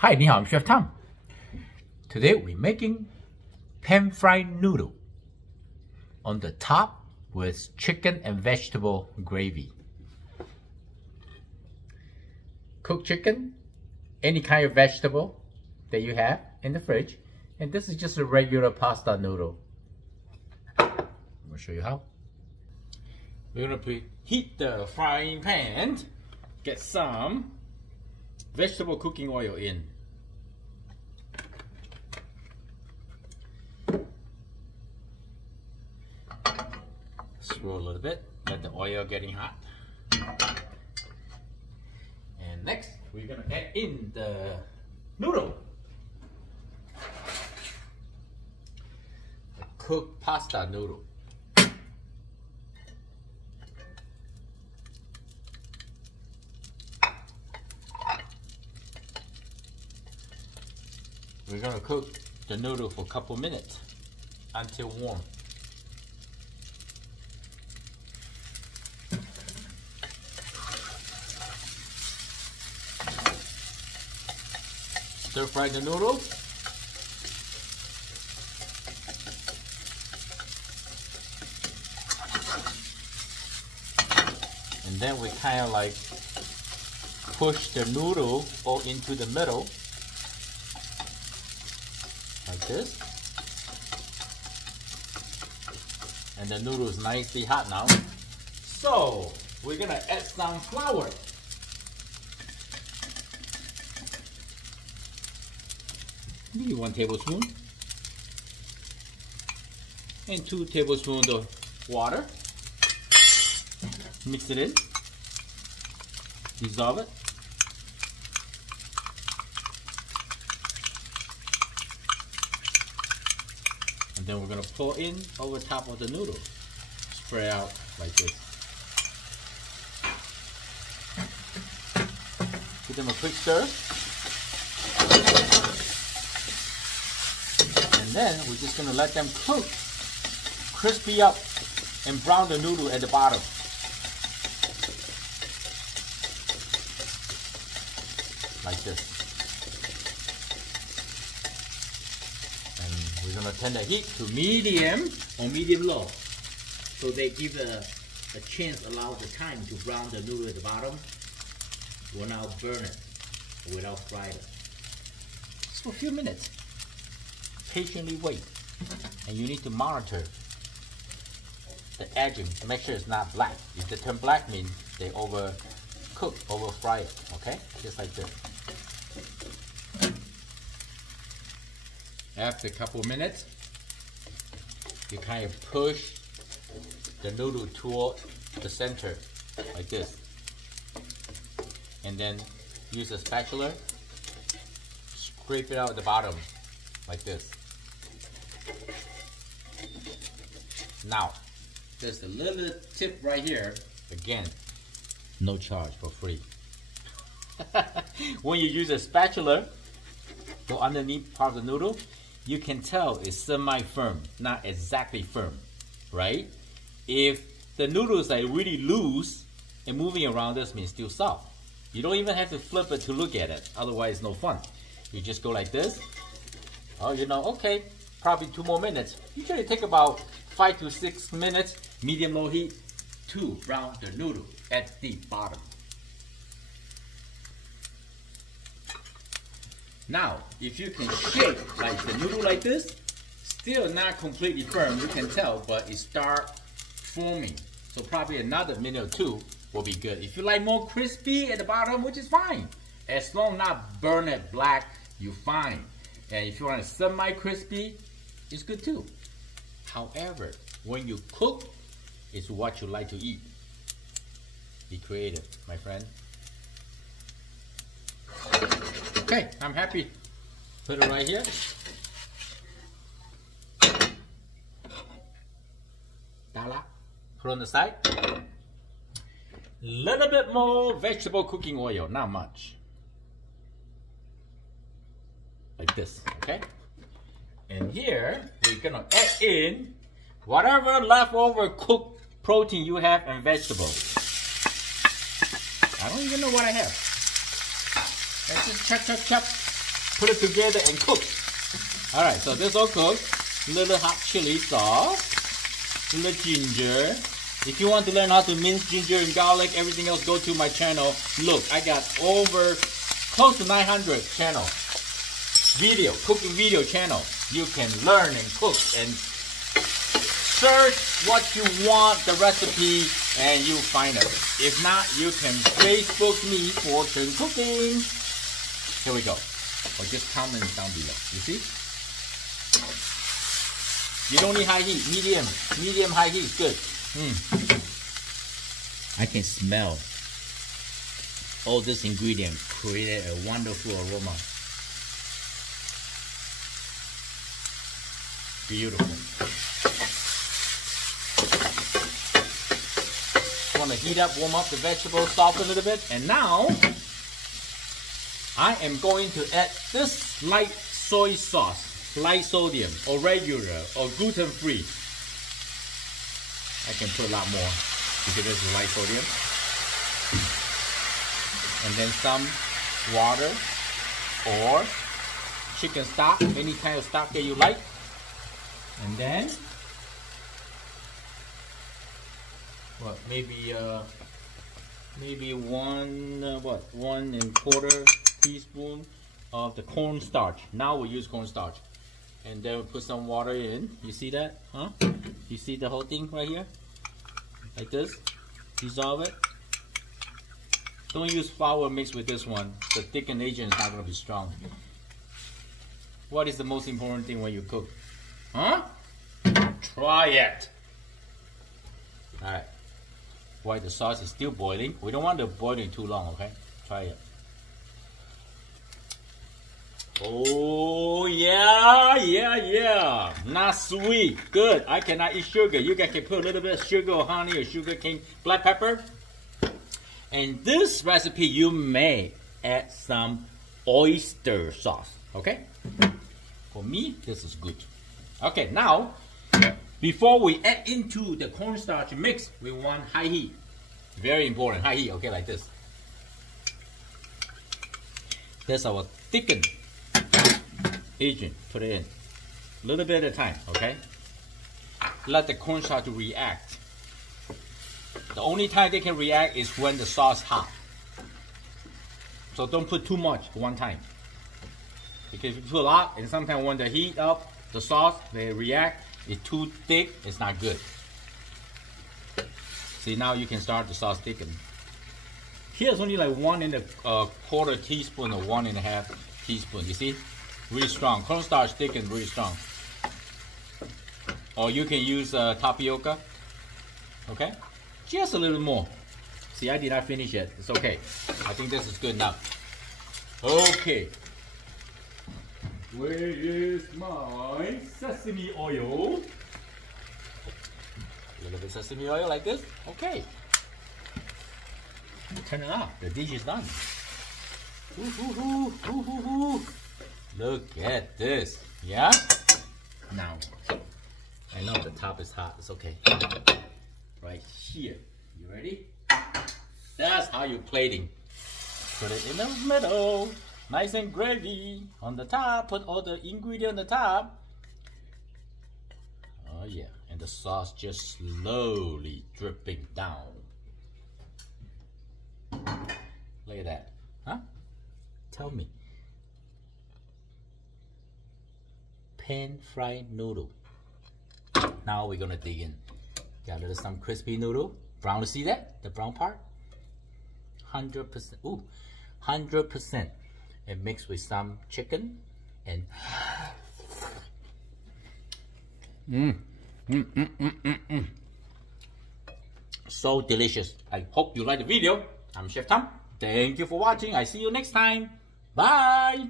Hi, 你好, I'm Chef Tom. Today we're making pan-fried noodle on the top with chicken and vegetable gravy. Cooked chicken, any kind of vegetable that you have in the fridge, and this is just a regular pasta noodle. I'm going to show you how. We're going to preheat the frying pan, get some vegetable cooking oil in. Swirl a little bit, let the oil getting hot. And next, we're gonna add in the noodle. The cooked pasta noodle. We're gonna cook the noodle for a couple minutes until warm. Stir fry the noodles. And then we kind of like push the noodle all into the middle. Like this. And the noodle is nicely hot now. So we're gonna add some flour. Maybe 1 tablespoon. And 2 tablespoons of water. Mix it in. Dissolve it. And then we're going to pour in over top of the noodles. Spread out like this. Give them a quick stir. And then we're just going to let them cook, crispy up, and brown the noodle at the bottom. Like this. And we're going to turn the heat to medium or medium low. So they give a chance, allow the time to brown the noodle at the bottom without burn it, or without fry it. Just for a few minutes. Patiently wait, and you need to monitor the edging to make sure it's not black. If they turn black, means they overcook, over fry it. Okay, just like this. After a couple of minutes, you kind of push the noodle toward the center, like this, and then use a spatula, scrape it out at the bottom, like this. Now, there's a little tip right here. Again, no charge, for free. When you use a spatula go underneath part of the noodle, you can tell it's semi-firm, not exactly firm, right? If the noodles are really loose and moving around, this means still soft. You don't even have to flip it to look at it, otherwise no fun. You just go like this. Oh, you know, okay, probably 2 more minutes. Usually take about 5 to 6 minutes, medium-low heat, to brown the noodle at the bottom. Now, if you can shake like the noodle like this, still not completely firm, you can tell, but it start forming. So probably another minute or 2 will be good. If you like more crispy at the bottom, which is fine. As long as not burn it black, you're fine. And if you want it semi-crispy, it's good too. However, when you cook, it's what you like to eat. Be creative, my friend. Okay, I'm happy. Put it right here. Put on the side. Little bit more vegetable cooking oil, not much. Like this, okay? And here, we're gonna add in whatever leftover cooked protein you have and vegetables. I don't even know what I have. Let's just chop, chop, chop. put it together and cook. All right, so this all cooked. Little hot chili sauce, little ginger. If you want to learn how to mince ginger and garlic, everything else, go to my channel. Look, I got over close to 900 channel video, cooking video channel. You can learn and cook and search what you want, the recipe, and you find it. If not, you can Facebook me, Fortune Cooking. Here we go. Or just comment down below. You see? You don't need high heat, medium high heat, good. I can smell all this ingredient created a wonderful aroma. Beautiful. Want to heat up, warm up the vegetables, soften a little bit, and now I am going to add this light soy sauce, light sodium, or regular, or gluten-free. I can put a lot more because this is light sodium. And then some water or chicken stock, any kind of stock that you like. And then, what, maybe 1¼ teaspoon of the cornstarch. Now we use cornstarch. And then we put some water in. You see that? Huh? You see the whole thing right here? Like this. Dissolve it. Don't use flour mixed with this one. The thickening agent is not going to be strong. What is the most important thing when you cook? Huh? Try it. Alright. While the sauce is still boiling, we don't want it boiling too long, okay? Try it. Oh, yeah. Not sweet. Good. I cannot eat sugar. You guys can put a little bit of sugar or honey or sugar cane, black pepper. And this recipe, you may add some oyster sauce, okay? For me, this is good. Okay, now, before we add into the cornstarch mix, we want high heat. Very important, high heat, okay, like this. That's our thickened agent. Put it in. A little bit at a time, okay? Let the cornstarch react. The only time they can react is when the sauce is hot. So don't put too much at one time. Because if you put a lot, and sometimes when the heat up, the sauce, they react, it's too thick, it's not good. See, now you can start the sauce thicken. Here's only like 1¼ teaspoon or 1½ teaspoon, you see? Really strong. Cornstarch thicken really strong. Or you can use tapioca, okay? Just a little more. See, I did not finish yet. It's okay. I think this is good enough. Okay. Where is my sesame oil? A little bit of sesame oil like this. Okay. Turn it off. The dish is done. Look at this. Yeah? Now, I know the top is hot. It's okay. Right here. You ready? That's how you're plating. Put it in the middle. Nice and gravy. On the top, put all the ingredients on the top. Oh yeah. And the sauce just slowly dripping down. Look at that. Huh? Tell me. Pan-fried noodle. Now we're gonna dig in. Got a little some crispy noodle. Brown, see that? The brown part? 100%. Ooh, 100%. And mixed with some chicken and so delicious. I hope you like the video. I'm Chef Tom. Thank you for watching. I see you next time. Bye.